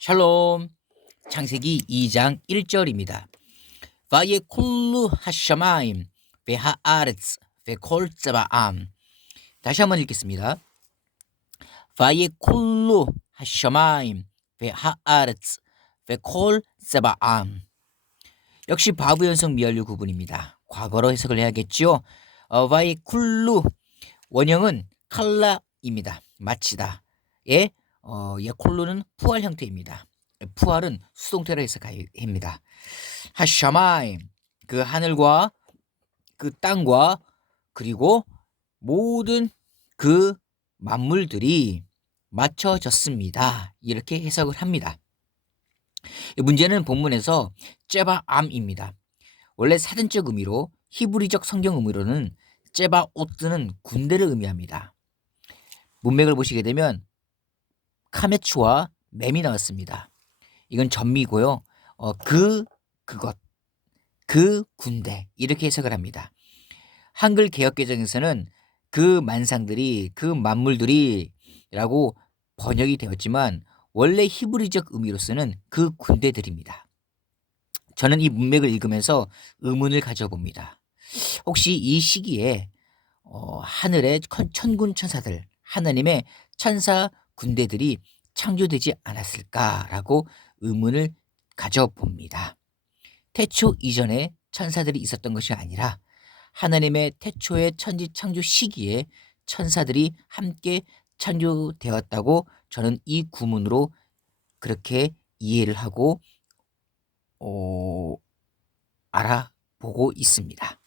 샬롬 창세기 2장 1절입니다. 바예 콜루 하샤마임 베하 아르츠 베콜 츠바암 다시 한번 읽겠습니다. 바예 콜루 하샤마임 베하 아르츠 베콜 츠바암 역시 바브 연속 미완료 구분입니다. 과거로 해석을 해야겠죠. 어, 바예 쿨루 원형은 칼라입니다. 마치다. 예, 어, 예, 콜루는 푸알 형태입니다. 푸알은 수동태로 해석합니다. 하샤마임 그 하늘과 그 땅과 그리고 모든 그 만물들이 맞춰졌습니다. 이렇게 해석을 합니다. 이 문제는 본문에서 제바암입니다. 원래 사전적 의미로 히브리적 성경 의미로는 제바오트는 군대를 의미합니다. 문맥을 보시게 되면 카메츠와 맴이 나왔습니다. 이건 전미고요. 어, 그 그것 그 군대 이렇게 해석을 합니다. 한글 개혁 개정에서는 그 만상들이 그 만물들이라고 번역이 되었지만 원래 히브리적 의미로서는 그 군대들입니다. 저는 이 문맥을 읽으면서 의문을 가져봅니다. 혹시 이 시기에 어, 하늘의 천- 천군 천사들, 하나님의 천사 군대들이 창조되지 않았을까라고 의문을 가져봅니다. 태초 이전에 천사들이 있었던 것이 아니라 하나님의 태초의 천지 창조 시기에 천사들이 함께 창조되었다고 저는 이 구문으로 그렇게 이해를 하고 어, 알아보고 있습니다.